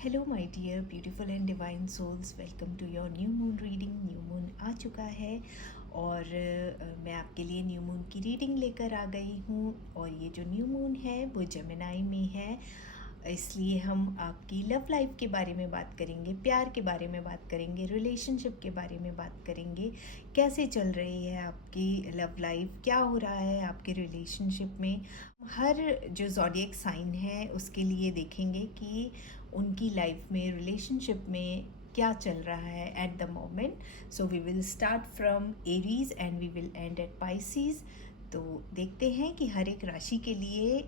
Hello my dear beautiful and divine souls, welcome to your new moon reading. New moon आ चुका है और मैं आपके लिए न्यू मून की रीडिंग लेकर आ गई हूँ। और ये जो न्यू मून है वो जेमिनी में है, इसलिए हम आपकी लव लाइफ के बारे में बात करेंगे, प्यार के बारे में बात करेंगे, रिलेशनशिप के बारे में बात करेंगे। कैसे चल रही है आपकी लव लाइफ, क्या हो रहा है आपके रिलेशनशिप में। हर जो ज़ोडिएक साइन है उसके लिए देखेंगे कि उनकी लाइफ में, रिलेशनशिप में क्या चल रहा है at the moment. So we will start from Aries and we will end at Pisces. तो देखते हैं कि हर एक राशि के लिए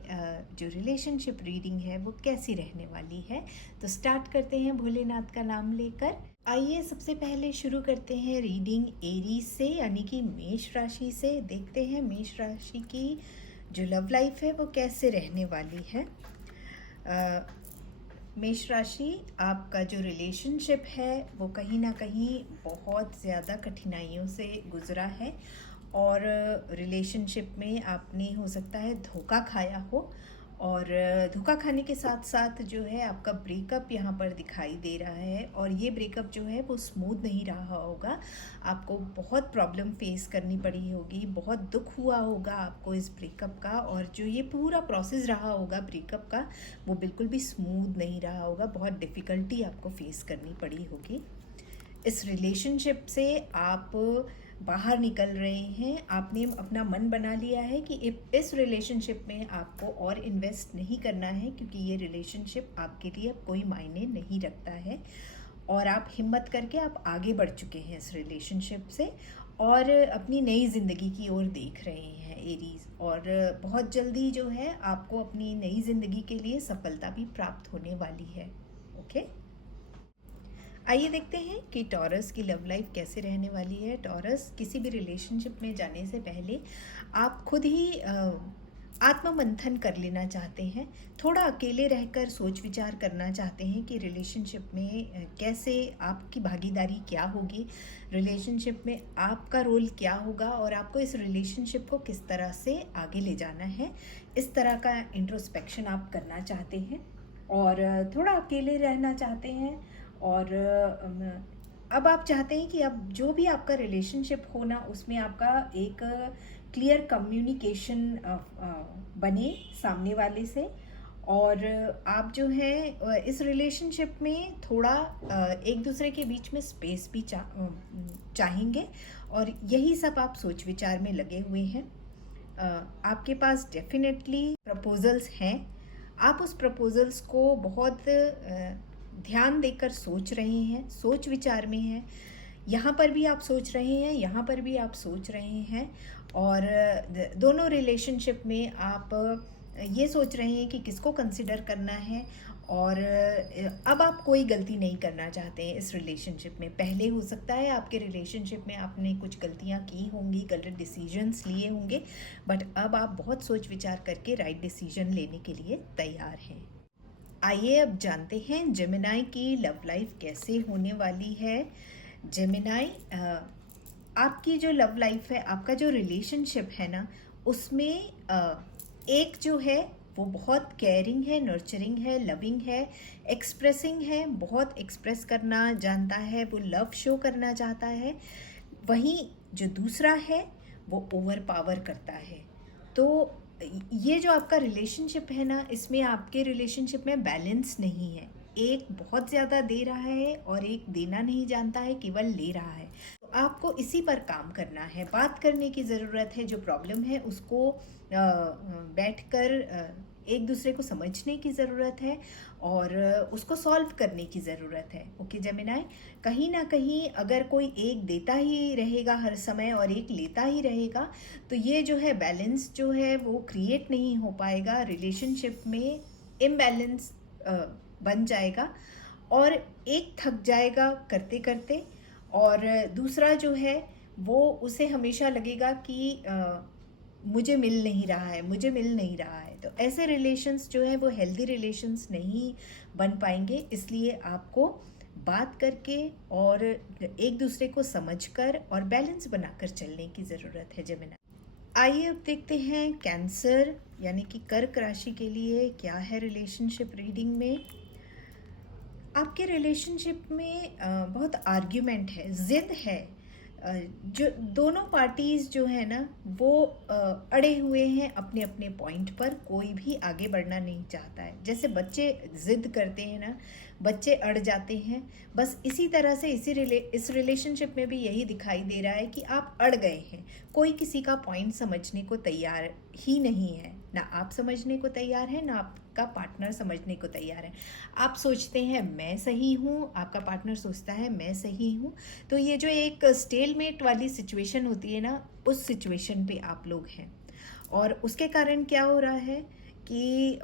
जो रिलेशनशिप रीडिंग है वो कैसी रहने वाली है। तो स्टार्ट करते हैं भोलेनाथ का नाम लेकर। आइए सबसे पहले शुरू करते हैं रीडिंग एरीज से, यानी कि मेष राशि से। देखते हैं मेष राशि की जो लव लाइफ है वो कैसे रहने वाली है। मेष राशि, आपका जो रिलेशनशिप है वो कहीं ना कहीं बहुत ज़्यादा कठिनाइयों से गुज़रा है और रिलेशनशिप में आपने हो सकता है धोखा खाया हो। और धोखा खाने के साथ साथ जो है आपका ब्रेकअप यहाँ पर दिखाई दे रहा है, और ये ब्रेकअप जो है वो स्मूथ नहीं रहा होगा। आपको बहुत प्रॉब्लम फेस करनी पड़ी होगी, बहुत दुख हुआ होगा आपको इस ब्रेकअप का, और जो ये पूरा प्रोसेस रहा होगा ब्रेकअप का वो बिल्कुल भी स्मूथ नहीं रहा होगा। बहुत डिफ़िकल्टी आपको फेस करनी पड़ी होगी। इस रिलेशनशिप से आप बाहर निकल रहे हैं, आपने अपना मन बना लिया है कि इस रिलेशनशिप में आपको और इन्वेस्ट नहीं करना है, क्योंकि ये रिलेशनशिप आपके लिए अब कोई मायने नहीं रखता है। और आप हिम्मत करके आप आगे बढ़ चुके हैं इस रिलेशनशिप से और अपनी नई ज़िंदगी की ओर देख रहे हैं एरीज। और बहुत जल्दी जो है आपको अपनी नई ज़िंदगी के लिए सफलता भी प्राप्त होने वाली है। ओके, आइए देखते हैं कि टॉरस की लव लाइफ कैसे रहने वाली है। टॉरस, किसी भी रिलेशनशिप में जाने से पहले आप खुद ही आत्ममंथन कर लेना चाहते हैं, थोड़ा अकेले रहकर सोच विचार करना चाहते हैं कि रिलेशनशिप में कैसे आपकी भागीदारी क्या होगी, रिलेशनशिप में आपका रोल क्या होगा और आपको इस रिलेशनशिप को किस तरह से आगे ले जाना है। इस तरह का इंट्रोस्पेक्शन आप करना चाहते हैं और थोड़ा अकेले रहना चाहते हैं। और अब आप चाहते हैं कि अब जो भी आपका रिलेशनशिप हो ना, उसमें आपका एक क्लियर कम्युनिकेशन बने सामने वाले से। और आप जो है इस रिलेशनशिप में थोड़ा एक दूसरे के बीच में स्पेस भी चाहेंगे, और यही सब आप सोच विचार में लगे हुए हैं। आपके पास डेफिनेटली प्रपोजल्स हैं, आप उस प्रपोजल्स को बहुत ध्यान देकर सोच रहे हैं, सोच विचार में हैं। यहाँ पर भी आप सोच रहे हैं, यहाँ पर भी आप सोच रहे हैं। और दोनों रिलेशनशिप में आप ये सोच रहे हैं कि किसको कंसिडर करना है। और अब आप कोई गलती नहीं करना चाहते हैं इस रिलेशनशिप में। पहले हो सकता है आपके रिलेशनशिप में आपने कुछ गलतियाँ की होंगी, गलत डिसीजंस लिए होंगे, बट अब आप बहुत सोच विचार करके राइट डिसीजन लेने के लिए तैयार हैं। आइए अब जानते हैं जेमिनी की लव लाइफ कैसे होने वाली है। जेमिनी, आपकी जो लव लाइफ है, आपका जो रिलेशनशिप है ना, उसमें एक जो है वो बहुत केयरिंग है, नर्चरिंग है, लविंग है, एक्सप्रेसिंग है, बहुत एक्सप्रेस करना जानता है, वो लव शो करना चाहता है। वहीं जो दूसरा है वो ओवर पावर करता है। तो ये जो आपका रिलेशनशिप है ना, इसमें आपके रिलेशनशिप में बैलेंस नहीं है। एक बहुत ज़्यादा दे रहा है और एक देना नहीं जानता है, केवल ले रहा है। तो आपको इसी पर काम करना है, बात करने की ज़रूरत है। जो प्रॉब्लम है उसको बैठकर एक दूसरे को समझने की ज़रूरत है और उसको सॉल्व करने की ज़रूरत है। ओके जेमिनी, कहीं ना कहीं अगर कोई एक देता ही रहेगा हर समय और एक लेता ही रहेगा, तो ये जो है बैलेंस जो है वो क्रिएट नहीं हो पाएगा। रिलेशनशिप में इम्बैलेंस बन जाएगा और एक थक जाएगा करते करते, और दूसरा जो है वो उसे हमेशा लगेगा कि मुझे मिल नहीं रहा है, मुझे मिल नहीं रहा है। तो ऐसे रिलेशंस जो है वो हेल्दी रिलेशंस नहीं बन पाएंगे। इसलिए आपको बात करके और एक दूसरे को समझकर और बैलेंस बनाकर चलने की ज़रूरत है जेमिनी। आइए अब देखते हैं कैंसर यानी कि कर्क राशि के लिए क्या है रिलेशनशिप रीडिंग में। आपके रिलेशनशिप में बहुत आर्ग्यूमेंट है, ज़िद है। जो दोनों पार्टीज़ जो है ना वो अड़े हुए हैं अपने अपने पॉइंट पर, कोई भी आगे बढ़ना नहीं चाहता है। जैसे बच्चे ज़िद करते हैं ना, बच्चे अड़ जाते हैं, बस इसी तरह से इस रिलेशनशिप में भी यही दिखाई दे रहा है कि आप अड़ गए हैं। कोई किसी का पॉइंट समझने को तैयार ही नहीं है, ना आप समझने को तैयार है, ना आपका पार्टनर समझने को तैयार है। आप सोचते हैं मैं सही हूँ, आपका पार्टनर सोचता है मैं सही हूँ। तो ये जो एक स्टेलमेट वाली सिचुएशन होती है ना, उस सिचुएशन पे आप लोग हैं। और उसके कारण क्या हो रहा है कि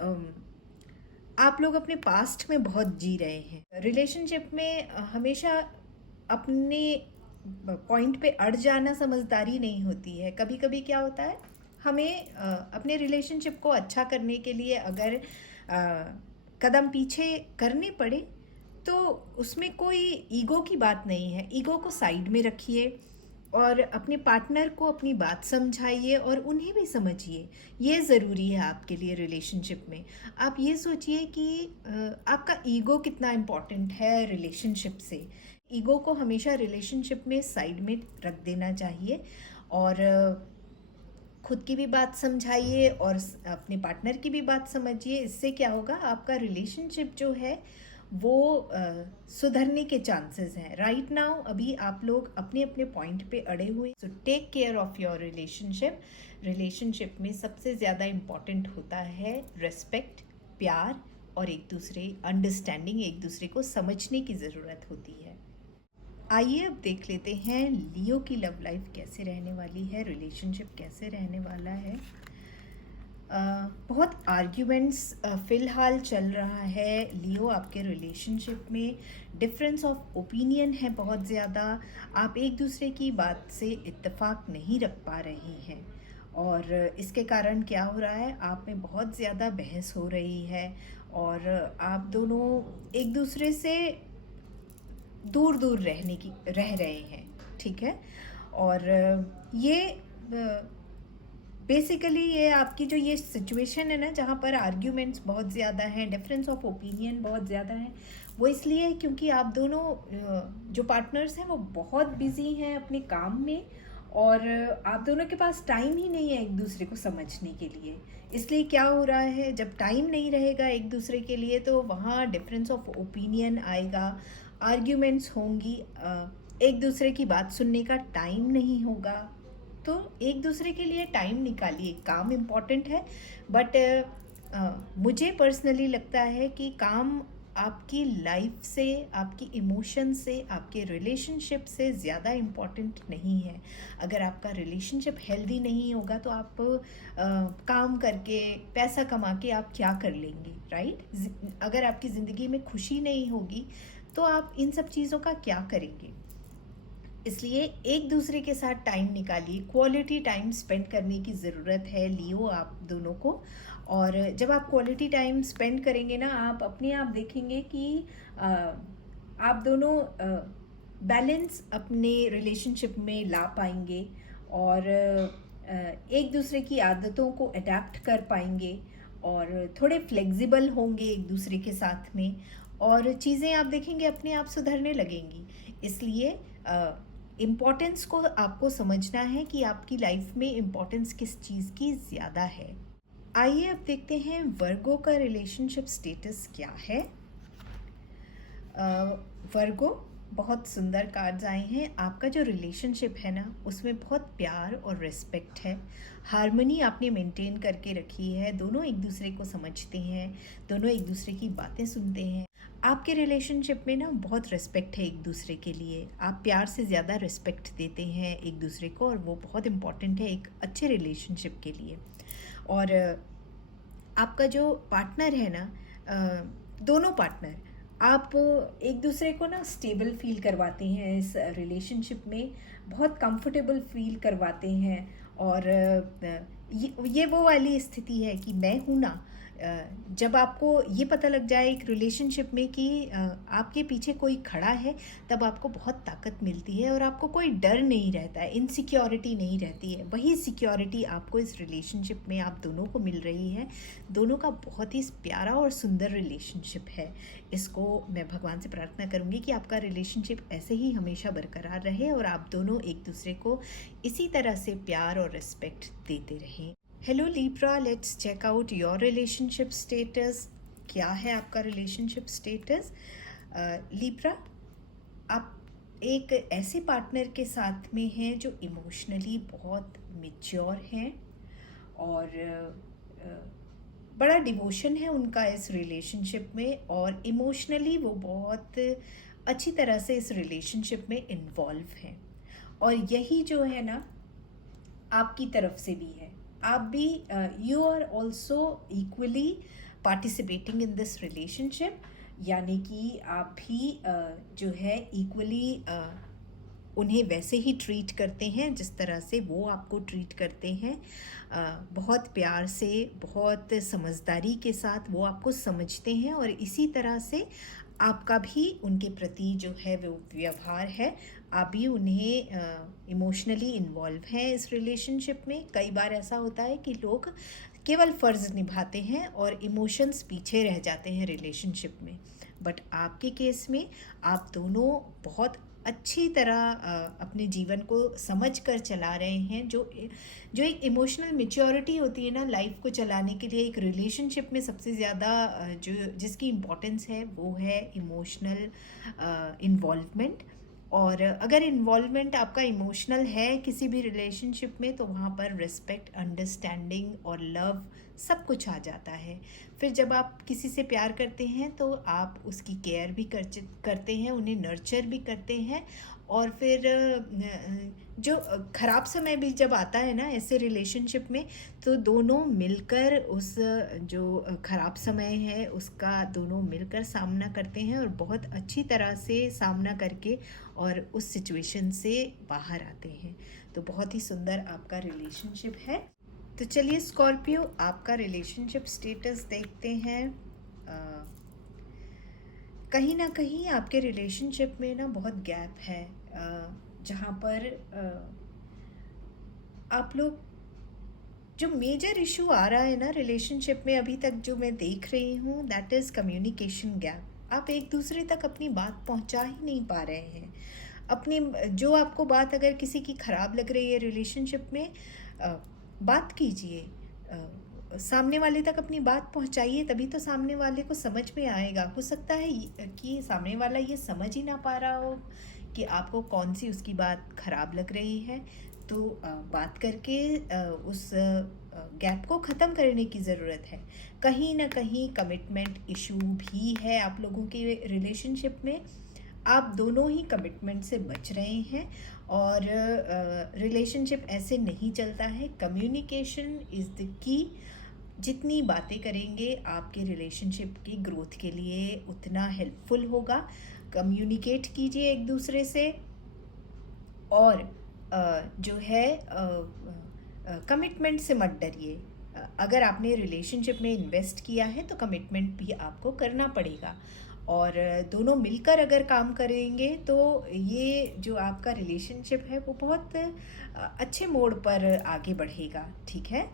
आप लोग अपने पास्ट में बहुत जी रहे हैं। रिलेशनशिप में हमेशा अपने पॉइंट पे अड़ जाना समझदारी नहीं होती है। कभी कभी क्या होता है, हमें अपने रिलेशनशिप को अच्छा करने के लिए अगर कदम पीछे करने पड़े तो उसमें कोई ईगो की बात नहीं है। ईगो को साइड में रखिए और अपने पार्टनर को अपनी बात समझाइए और उन्हें भी समझिए। ये ज़रूरी है आपके लिए रिलेशनशिप में। आप ये सोचिए कि आपका ईगो कितना इम्पोर्टेंट है रिलेशनशिप से। ईगो को हमेशा रिलेशनशिप में साइड में रख देना चाहिए और खुद की भी बात समझाइए और अपने पार्टनर की भी बात समझिए। इससे क्या होगा, आपका रिलेशनशिप जो है वो सुधरने के चांसेस हैं। राइट नाउ अभी आप लोग अपने अपने पॉइंट पे अड़े हुए। So take care of your relationship. Relationship में सबसे ज़्यादा इम्पॉर्टेंट होता है रिस्पेक्ट, प्यार और एक दूसरे अंडरस्टैंडिंग, एक दूसरे को समझने की ज़रूरत होती है। आइए अब देख लेते हैं लियो की लव लाइफ कैसे रहने वाली है, रिलेशनशिप कैसे रहने वाला है। बहुत आर्ग्यूमेंट्स फ़िलहाल चल रहा है लियो आपके रिलेशनशिप में। डिफरेंस ऑफ ओपिनियन है बहुत ज़्यादा। आप एक दूसरे की बात से इत्तेफाक नहीं रख पा रहे हैं और इसके कारण क्या हो रहा है, आप में बहुत ज़्यादा बहस हो रही है और आप दोनों एक दूसरे से दूर दूर रह रहे हैं, ठीक है। और ये बेसिकली ये आपकी जो ये सिचुएशन है ना, जहाँ पर आर्ग्यूमेंट्स बहुत ज़्यादा हैं, डिफरेंस ऑफ ओपिनियन बहुत ज़्यादा है, वो इसलिए है क्योंकि आप दोनों जो पार्टनर्स हैं वो बहुत बिजी हैं अपने काम में और आप दोनों के पास टाइम ही नहीं है एक दूसरे को समझने के लिए। इसलिए क्या हो रहा है, जब टाइम नहीं रहेगा एक दूसरे के लिए तो वहाँ डिफरेंस ऑफ ओपिनियन आएगा, आर्ग्यूमेंट्स होंगी, एक दूसरे की बात सुनने का टाइम नहीं होगा। तो एक दूसरे के लिए टाइम निकालिए। काम इम्पॉर्टेंट है बट मुझे पर्सनली लगता है कि काम आपकी लाइफ से, आपकी इमोशन से, आपके रिलेशनशिप से ज़्यादा इम्पॉर्टेंट नहीं है। अगर आपका रिलेशनशिप हेल्दी नहीं होगा तो आप काम करके पैसा कमा के आप क्या कर लेंगे, राइट? अगर आपकी ज़िंदगी में खुशी नहीं होगी तो आप इन सब चीज़ों का क्या करेंगे? इसलिए एक दूसरे के साथ टाइम निकालिए, क्वालिटी टाइम स्पेंड करने की ज़रूरत है लियो आप दोनों को। और जब आप क्वालिटी टाइम स्पेंड करेंगे ना, आप अपने आप देखेंगे कि आप दोनों बैलेंस अपने रिलेशनशिप में ला पाएंगे और एक दूसरे की आदतों को अडेप्ट कर पाएंगे और थोड़े फ्लेक्सिबल होंगे एक दूसरे के साथ में और चीज़ें आप देखेंगे अपने आप सुधरने लगेंगी। इसलिए इम्पॉर्टेंस को आपको समझना है कि आपकी लाइफ में इम्पॉर्टेंस किस चीज़ की ज़्यादा है। आइए अब देखते हैं वर्गो का रिलेशनशिप स्टेटस क्या है। वर्गो, बहुत सुंदर कार्ड्स आए हैं। आपका जो रिलेशनशिप है ना, उसमें बहुत प्यार और रिस्पेक्ट है, हार्मनी आपने मेंटेन करके रखी है, दोनों एक दूसरे को समझते हैं, दोनों एक दूसरे की बातें सुनते हैं। आपके रिलेशनशिप में ना बहुत रिस्पेक्ट है एक दूसरे के लिए, आप प्यार से ज़्यादा रिस्पेक्ट देते हैं एक दूसरे को और वो बहुत इम्पॉर्टेंट है एक अच्छे रिलेशनशिप के लिए। और आपका जो पार्टनर है ना, दोनों पार्टनर आप एक दूसरे को ना स्टेबल फील करवाते हैं, इस रिलेशनशिप में बहुत कंफर्टेबल फील करवाते हैं और ये वो वाली स्थिति है कि मैं हूँ ना, जब आपको ये पता लग जाए एक रिलेशनशिप में कि आपके पीछे कोई खड़ा है, तब आपको बहुत ताकत मिलती है और आपको कोई डर नहीं रहता है, इनसिक्योरिटी नहीं रहती है। वही सिक्योरिटी आपको इस रिलेशनशिप में आप दोनों को मिल रही है। दोनों का बहुत ही प्यारा और सुंदर रिलेशनशिप है। इसको मैं भगवान से प्रार्थना करूँगी कि आपका रिलेशनशिप ऐसे ही हमेशा बरकरार रहे और आप दोनों एक दूसरे को इसी तरह से प्यार और रिस्पेक्ट देते रहें। Hello Libra, let's check out your relationship status. क्या है आपका रिलेशनशिप स्टेटस? लीब्रा, आप एक ऐसे पार्टनर के साथ में हैं जो इमोशनली बहुत मैच्योर हैं और बड़ा डिवोशन है उनका इस रिलेशनशिप में, और इमोशनली वो बहुत अच्छी तरह से इस रिलेशनशिप में इन्वॉल्व हैं। और यही जो है ना, आपकी तरफ से भी है। आप भी you are also equally participating in this relationship, यानी कि आप भी जो है इक्वली उन्हें वैसे ही ट्रीट करते हैं जिस तरह से वो आपको ट्रीट करते हैं। बहुत प्यार से, बहुत समझदारी के साथ वो आपको समझते हैं और इसी तरह से आपका भी उनके प्रति जो है वो व्यवहार है। आप भी उन्हें इमोशनली इन्वॉल्व हैं इस रिलेशनशिप में। कई बार ऐसा होता है कि लोग केवल फ़र्ज़ निभाते हैं और इमोशंस पीछे रह जाते हैं रिलेशनशिप में, बट आपके केस में आप दोनों बहुत अच्छी तरह अपने जीवन को समझ कर चला रहे हैं। जो एक इमोशनल मैच्योरिटी होती है ना लाइफ को चलाने के लिए, एक रिलेशनशिप में सबसे ज़्यादा जो जिसकी इम्पोर्टेंस है वो है इमोशनल इन्वॉल्वमेंट। और अगर इन्वॉल्वमेंट आपका इमोशनल है किसी भी रिलेशनशिप में, तो वहाँ पर रिस्पेक्ट, अंडरस्टैंडिंग और लव सब कुछ आ जाता है। फिर जब आप किसी से प्यार करते हैं तो आप उसकी केयर भी करते हैं, उन्हें नर्चर भी करते हैं। और फिर जो ख़राब समय भी जब आता है ना ऐसे रिलेशनशिप में, तो दोनों मिलकर उस जो ख़राब समय है उसका दोनों मिलकर सामना करते हैं और बहुत अच्छी तरह से सामना करके और उस सिचुएशन से बाहर आते हैं। तो बहुत ही सुंदर आपका रिलेशनशिप है। तो चलिए स्कॉर्पियो, आपका रिलेशनशिप स्टेटस देखते हैं। कहीं ना कहीं आपके रिलेशनशिप में ना बहुत गैप है, जहाँ पर आप लोग, जो मेजर इशू आ रहा है ना रिलेशनशिप में अभी तक जो मैं देख रही हूँ, दैट इज़ कम्युनिकेशन गैप। आप एक दूसरे तक अपनी बात पहुँचा ही नहीं पा रहे हैं। अपनी जो आपको बात अगर किसी की ख़राब लग रही है रिलेशनशिप में, बात कीजिए, सामने वाले तक अपनी बात पहुंचाइए, तभी तो सामने वाले को समझ में आएगा। हो सकता है कि सामने वाला ये समझ ही ना पा रहा हो कि आपको कौन सी उसकी बात ख़राब लग रही है। तो बात करके उस गैप को ख़त्म करने की ज़रूरत है। कहीं ना कहीं कमिटमेंट इशू भी है आप लोगों के रिलेशनशिप में। आप दोनों ही कमिटमेंट से बच रहे हैं और रिलेशनशिप ऐसे नहीं चलता है। Communication is the key. जितनी बातें करेंगे आपके रिलेशनशिप की ग्रोथ के लिए उतना हेल्पफुल होगा। कम्युनिकेट कीजिए एक दूसरे से और जो है कमिटमेंट से मत डरिए। अगर आपने रिलेशनशिप में इन्वेस्ट किया है तो कमिटमेंट भी आपको करना पड़ेगा, और दोनों मिलकर अगर काम करेंगे तो ये जो आपका रिलेशनशिप है वो बहुत अच्छे मोड़ पर आगे बढ़ेगा। ठीक है,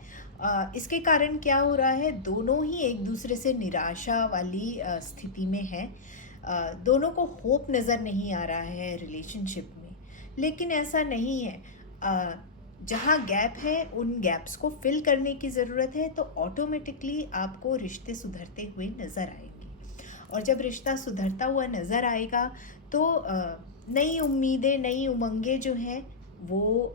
इसके कारण क्या हो रहा है, दोनों ही एक दूसरे से निराशा वाली स्थिति में है। दोनों को होप नज़र नहीं आ रहा है रिलेशनशिप में, लेकिन ऐसा नहीं है। जहाँ गैप है उन गैप्स को फिल करने की ज़रूरत है, तो ऑटोमेटिकली आपको रिश्ते सुधरते हुए नज़र आएंगे। और जब रिश्ता सुधरता हुआ नज़र आएगा तो नई उम्मीदें, नई उमंगें जो हैं वो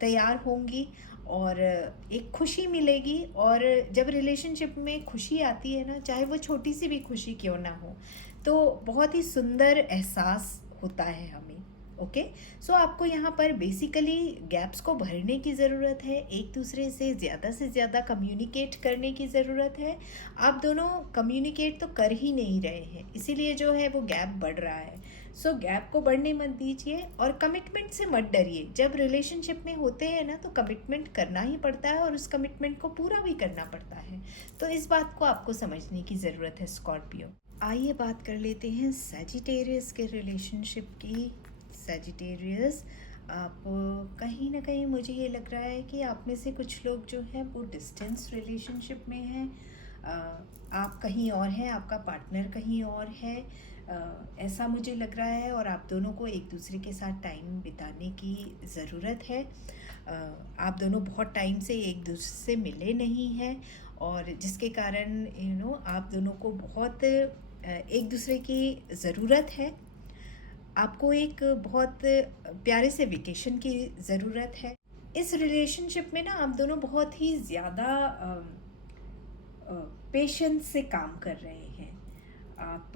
तैयार होंगी और एक खुशी मिलेगी। और जब रिलेशनशिप में खुशी आती है ना, चाहे वो छोटी सी भी खुशी क्यों ना हो, तो बहुत ही सुंदर एहसास होता है हमें। ओके, सो आपको यहाँ पर बेसिकली गैप्स को भरने की ज़रूरत है, एक दूसरे से ज़्यादा कम्युनिकेट करने की ज़रूरत है। आप दोनों कम्युनिकेट तो कर ही नहीं रहे हैं, इसीलिए जो है वो गैप बढ़ रहा है। सो गैप को बढ़ने मत दीजिए और कमिटमेंट से मत डरिए। जब रिलेशनशिप में होते हैं ना तो कमिटमेंट करना ही पड़ता है और उस कमिटमेंट को पूरा भी करना पड़ता है। तो इस बात को आपको समझने की ज़रूरत है स्कॉर्पियो। आइए बात कर लेते हैं सजिटेरियस के रिलेशनशिप की। सजिटेरियस, आप कहीं ना कहीं मुझे ये लग रहा है कि आप में से कुछ लोग जो हैं वो डिस्टेंस रिलेशनशिप में हैं। आप कहीं और हैं, आपका पार्टनर कहीं और है, ऐसा मुझे लग रहा है। और आप दोनों को एक दूसरे के साथ टाइम बिताने की ज़रूरत है। आप दोनों बहुत टाइम से एक दूसरे से मिले नहीं हैं और जिसके कारण आप दोनों को बहुत एक दूसरे की ज़रूरत है। आपको एक बहुत प्यारे से वेकेशन की ज़रूरत है। इस रिलेशनशिप में ना आप दोनों बहुत ही ज़्यादा पेशेंस से काम कर रहे हैं। आप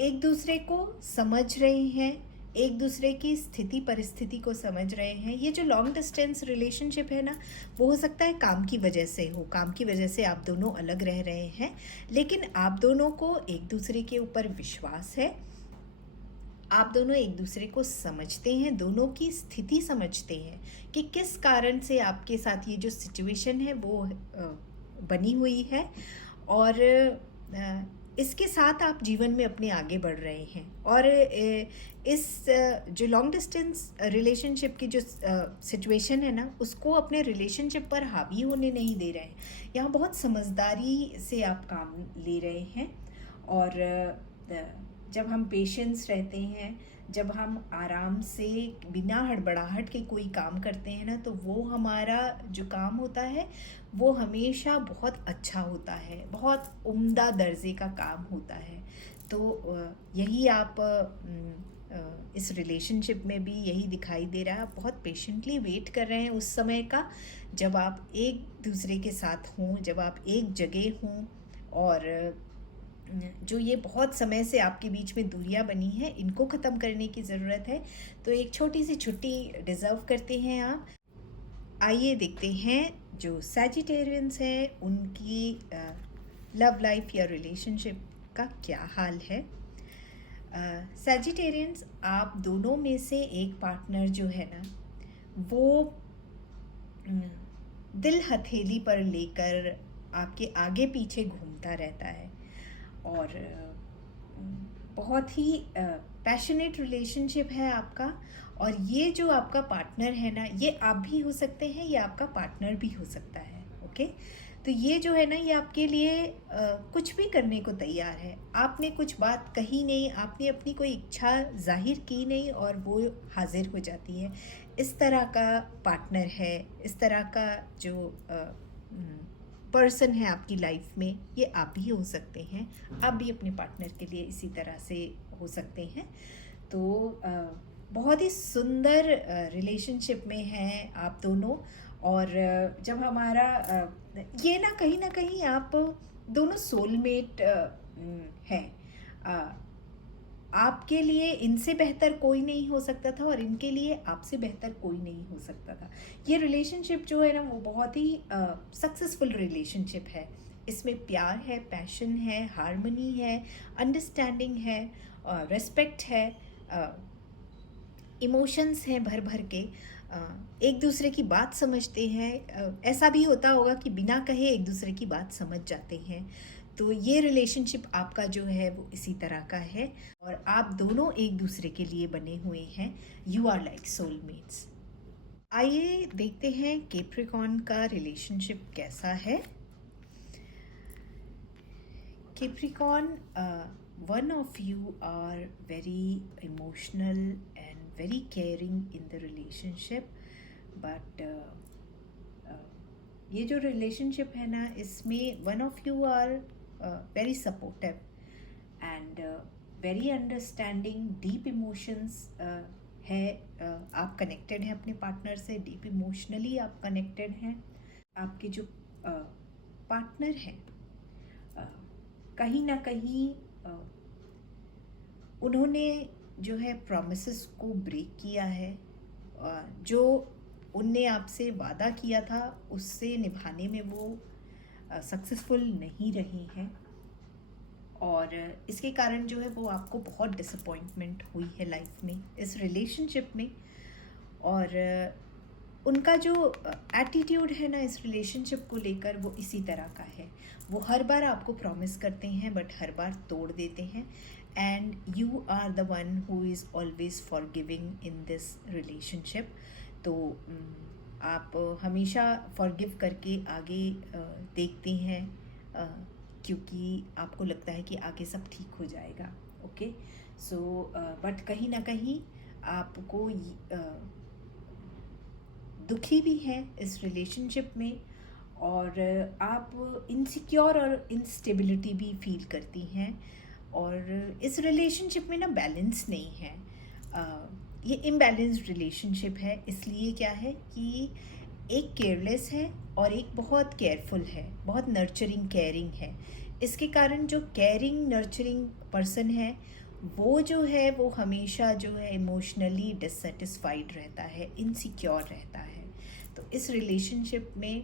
एक दूसरे को समझ रहे हैं, एक दूसरे की स्थिति परिस्थिति को समझ रहे हैं। ये जो लॉन्ग डिस्टेंस रिलेशनशिप है ना, वो हो सकता है काम की वजह से हो, काम की वजह से आप दोनों अलग रह रहे हैं, लेकिन आप दोनों को एक दूसरे के ऊपर विश्वास है। आप दोनों एक दूसरे को समझते हैं, दोनों की स्थिति समझते हैं कि किस कारण से आपके साथ ये जो सिचुएशन है वो बनी हुई है और इसके साथ आप जीवन में अपने आगे बढ़ रहे हैं। और इस जो लॉन्ग डिस्टेंस रिलेशनशिप की जो सिचुएशन है ना, उसको अपने रिलेशनशिप पर हावी होने नहीं दे रहे हैं। यहाँ बहुत समझदारी से आप काम ले रहे हैं और जब हम पेशेंस रहते हैं, जब हम आराम से बिना हड़बड़ाहट के कोई काम करते हैं ना, तो वो हमारा जो काम होता है वो हमेशा बहुत अच्छा होता है, बहुत उम्दा दर्जे का काम होता है। तो यही आप इस रिलेशनशिप में भी यही दिखाई दे रहा है। आप बहुत पेशेंटली वेट कर रहे हैं उस समय का जब आप एक दूसरे के साथ हों, जब आप एक जगह हों। और जो ये बहुत समय से आपके बीच में दूरियां बनी हैं, इनको ख़त्म करने की ज़रूरत है। तो एक छोटी सी छुट्टी डिज़र्व करते हैं आप। आइए देखते हैं जो सैजिटेरियंस हैं उनकी लव लाइफ या रिलेशनशिप का क्या हाल है। सैजिटेरियंस, आप दोनों में से एक पार्टनर जो है ना, वो दिल हथेली पर लेकर आपके आगे पीछे घूमता रहता है और बहुत ही पैशनेट रिलेशनशिप है आपका। और ये जो आपका पार्टनर है ना, ये आप भी हो सकते हैं, ये आपका पार्टनर भी हो सकता है। ओके, तो ये जो है ना, ये आपके लिए कुछ भी करने को तैयार है। आपने कुछ बात कही नहीं, आपने अपनी कोई इच्छा जाहिर की नहीं और वो हाजिर हो जाती है। इस तरह का पार्टनर है, इस तरह का जो पर्सन है आपकी लाइफ में, ये आप ही हो सकते हैं। आप भी अपने पार्टनर के लिए इसी तरह से हो सकते हैं। तो बहुत ही सुंदर रिलेशनशिप में हैं आप दोनों। और जब हमारा ये ना कहीं आप दोनों सोलमेट हैं। आपके लिए इनसे बेहतर कोई नहीं हो सकता था और इनके लिए आपसे बेहतर कोई नहीं हो सकता था। ये रिलेशनशिप जो है ना, वो बहुत ही सक्सेसफुल रिलेशनशिप है। इसमें प्यार है, पैशन है, हार्मनी है, अंडरस्टैंडिंग है, रिस्पेक्ट है, इमोशंस हैं भर भर के। एक दूसरे की बात समझते हैं। ऐसा भी होता होगा कि बिना कहे एक दूसरे की बात समझ जाते हैं। तो ये रिलेशनशिप आपका जो है वो इसी तरह का है और आप दोनों एक दूसरे के लिए बने हुए हैं। You are like soulmates. आइए देखते हैं कैप्रिकॉर्न का रिलेशनशिप कैसा है। Capricorn, one of you are very emotional and very caring in the relationship, but ये जो रिलेशनशिप है ना, इसमें one of you are very supportive and very understanding, deep emotions है। आप कनेक्टेड हैं अपने पार्टनर से, डीप इमोशनली आप कनेक्टेड हैं। आपके जो पार्टनर हैं, कहीं ना कहीं उन्होंने जो है प्रॉमिसेस को ब्रेक किया है। जो उनने आपसे वादा किया था उससे निभाने में वो सक्सेसफुल नहीं रही हैं। और इसके कारण जो है वो आपको बहुत डिसअपॉइंटमेंट हुई है लाइफ में, इस रिलेशनशिप में। और उनका जो एटीट्यूड है ना इस रिलेशनशिप को लेकर, वो इसी तरह का है। वो हर बार आपको प्रॉमिस करते हैं बट हर बार तोड़ देते हैं। And you are the one who is always forgiving in this relationship. तो आप हमेशा फॉरगिव करके आगे देखते हैं, क्योंकि आपको लगता है कि आगे सब ठीक हो जाएगा। ओके, सो बट कहीं ना कहीं आपको दुखी भी हैं इस रिलेशनशिप में, और आप इनसिक्योर और इंस्टेबिलिटी भी फील करती हैं। और इस रिलेशनशिप में ना बैलेंस नहीं है, ये इम्बैलेंस्ड रिलेशनशिप है। इसलिए क्या है कि एक केयरलेस है और एक बहुत केयरफुल है, बहुत नर्चरिंग केयरिंग है। इसके कारण जो केयरिंग नर्चरिंग पर्सन है वो जो है वो हमेशा जो है इमोशनली डिससेटिस्फाइड रहता है, इनसिक्योर रहता है। तो इस रिलेशनशिप में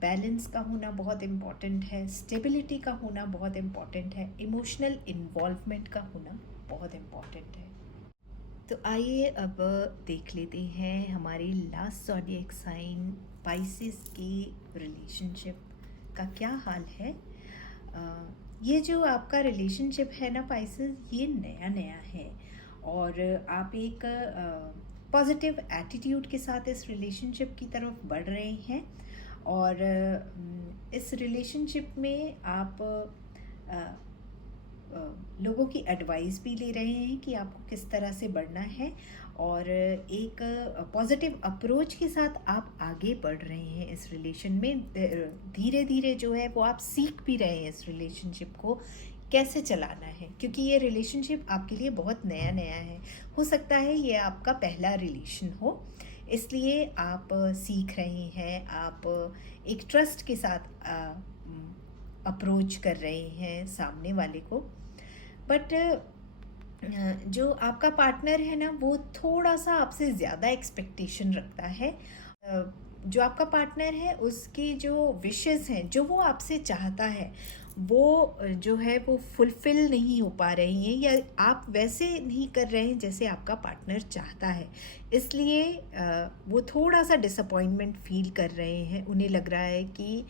बैलेंस का होना बहुत इम्पॉर्टेंट है, स्टेबिलिटी का होना बहुत इम्पॉर्टेंट है, इमोशनल इन्वॉल्वमेंट का होना बहुत इम्पॉर्टेंट है। तो आइए अब देख लेते हैं हमारी लास्ट ज़ोडिएक साइन पाइसेस की रिलेशनशिप का क्या हाल है। ये जो आपका रिलेशनशिप है ना पाइसेस, ये नया नया है और आप एक पॉजिटिव एटीट्यूड के साथ इस रिलेशनशिप की तरफ बढ़ रहे हैं। और इस रिलेशनशिप में आप लोगों की एडवाइस भी ले रहे हैं कि आपको किस तरह से बढ़ना है, और एक पॉजिटिव अप्रोच के साथ आप आगे बढ़ रहे हैं इस रिलेशन में। धीरे धीरे जो है वो आप सीख भी रहे हैं इस रिलेशनशिप को कैसे चलाना है, क्योंकि ये रिलेशनशिप आपके लिए बहुत नया नया है। हो सकता है ये आपका पहला रिलेशन हो, इसलिए आप सीख रहे हैं, आप एक ट्रस्ट के साथ अप्रोच कर रहे हैं सामने वाले को। बट जो आपका पार्टनर है ना वो थोड़ा सा आपसे ज़्यादा एक्सपेक्टेशन रखता है। जो आपका पार्टनर है उसके जो विशेस हैं, जो वो आपसे चाहता है, वो जो है वो फुलफ़िल नहीं हो पा रही हैं, या आप वैसे नहीं कर रहे हैं जैसे आपका पार्टनर चाहता है। इसलिए वो थोड़ा सा डिसअपॉइंटमेंट फील कर रहे हैं। उन्हें लग रहा है कि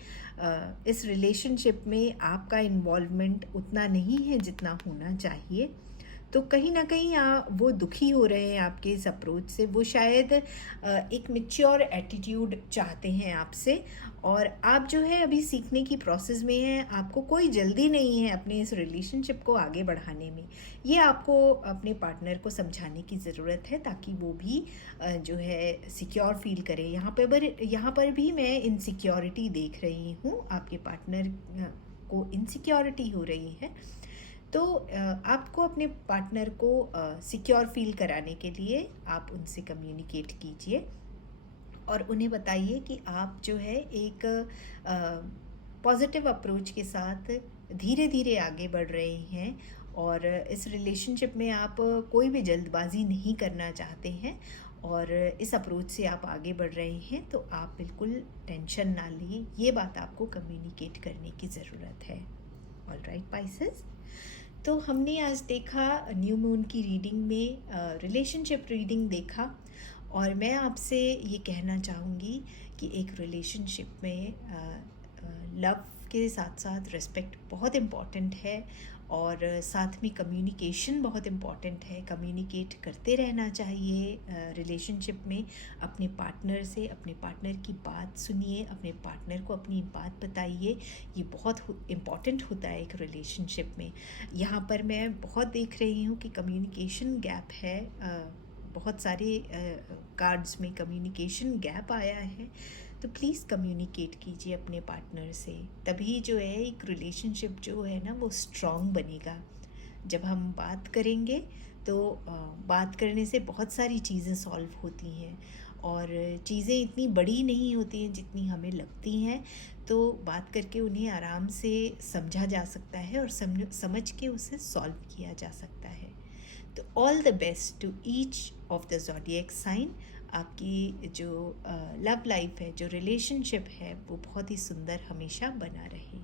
इस रिलेशनशिप में आपका इन्वॉल्वमेंट उतना नहीं है जितना होना चाहिए। तो कहीं ना कहीं वो दुखी हो रहे हैं आपके इस अप्रोच से। वो शायद एक मैच्योर एटीट्यूड चाहते हैं आपसे, और आप जो है अभी सीखने की प्रोसेस में हैं। आपको कोई जल्दी नहीं है अपने इस रिलेशनशिप को आगे बढ़ाने में। ये आपको अपने पार्टनर को समझाने की ज़रूरत है ताकि वो भी जो है सिक्योर फील करे। यहाँ पर भी मैं इनसिक्योरिटी देख रही हूँ, आपके पार्टनर को इनसिक्योरिटी हो रही है। तो आपको अपने पार्टनर को सिक्योर फील कराने के लिए आप उनसे कम्युनिकेट कीजिए और उन्हें बताइए कि आप जो है एक पॉजिटिव अप्रोच के साथ धीरे धीरे आगे बढ़ रहे हैं, और इस रिलेशनशिप में आप कोई भी जल्दबाजी नहीं करना चाहते हैं, और इस अप्रोच से आप आगे बढ़ रहे हैं। तो आप बिल्कुल टेंशन ना लें, ये बात आपको कम्युनिकेट करने की ज़रूरत है। ऑलराइट पाइसेस, तो हमने आज देखा न्यू मून की रीडिंग में रिलेशनशिप रीडिंग देखा, और मैं आपसे ये कहना चाहूँगी कि एक रिलेशनशिप में लव के साथ साथ रिस्पेक्ट बहुत इम्पॉर्टेंट है, और साथ में कम्युनिकेशन बहुत इम्पॉर्टेंट है। कम्युनिकेट करते रहना चाहिए रिलेशनशिप में अपने पार्टनर से। अपने पार्टनर की बात सुनिए, अपने पार्टनर को अपनी बात बताइए। ये बहुत इम्पॉर्टेंट होता है एक रिलेशनशिप में। यहाँ पर मैं बहुत देख रही हूँ कि कम्युनिकेशन गैप है, बहुत सारे कार्ड्स में कम्युनिकेशन गैप आया है। तो प्लीज़ कम्युनिकेट कीजिए अपने पार्टनर से, तभी जो है एक रिलेशनशिप जो है ना वो स्ट्रॉन्ग बनेगा। जब हम बात करेंगे तो बात करने से बहुत सारी चीज़ें सॉल्व होती हैं, और चीज़ें इतनी बड़ी नहीं होती हैं जितनी हमें लगती हैं। तो बात करके उन्हें आराम से समझा जा सकता है और समझ के उसे सॉल्व किया जा सकता है। तो all the best to each of the zodiac sign. आपकी जो लव लाइफ है, जो रिलेशनशिप है, वो बहुत ही सुंदर हमेशा बना रहे।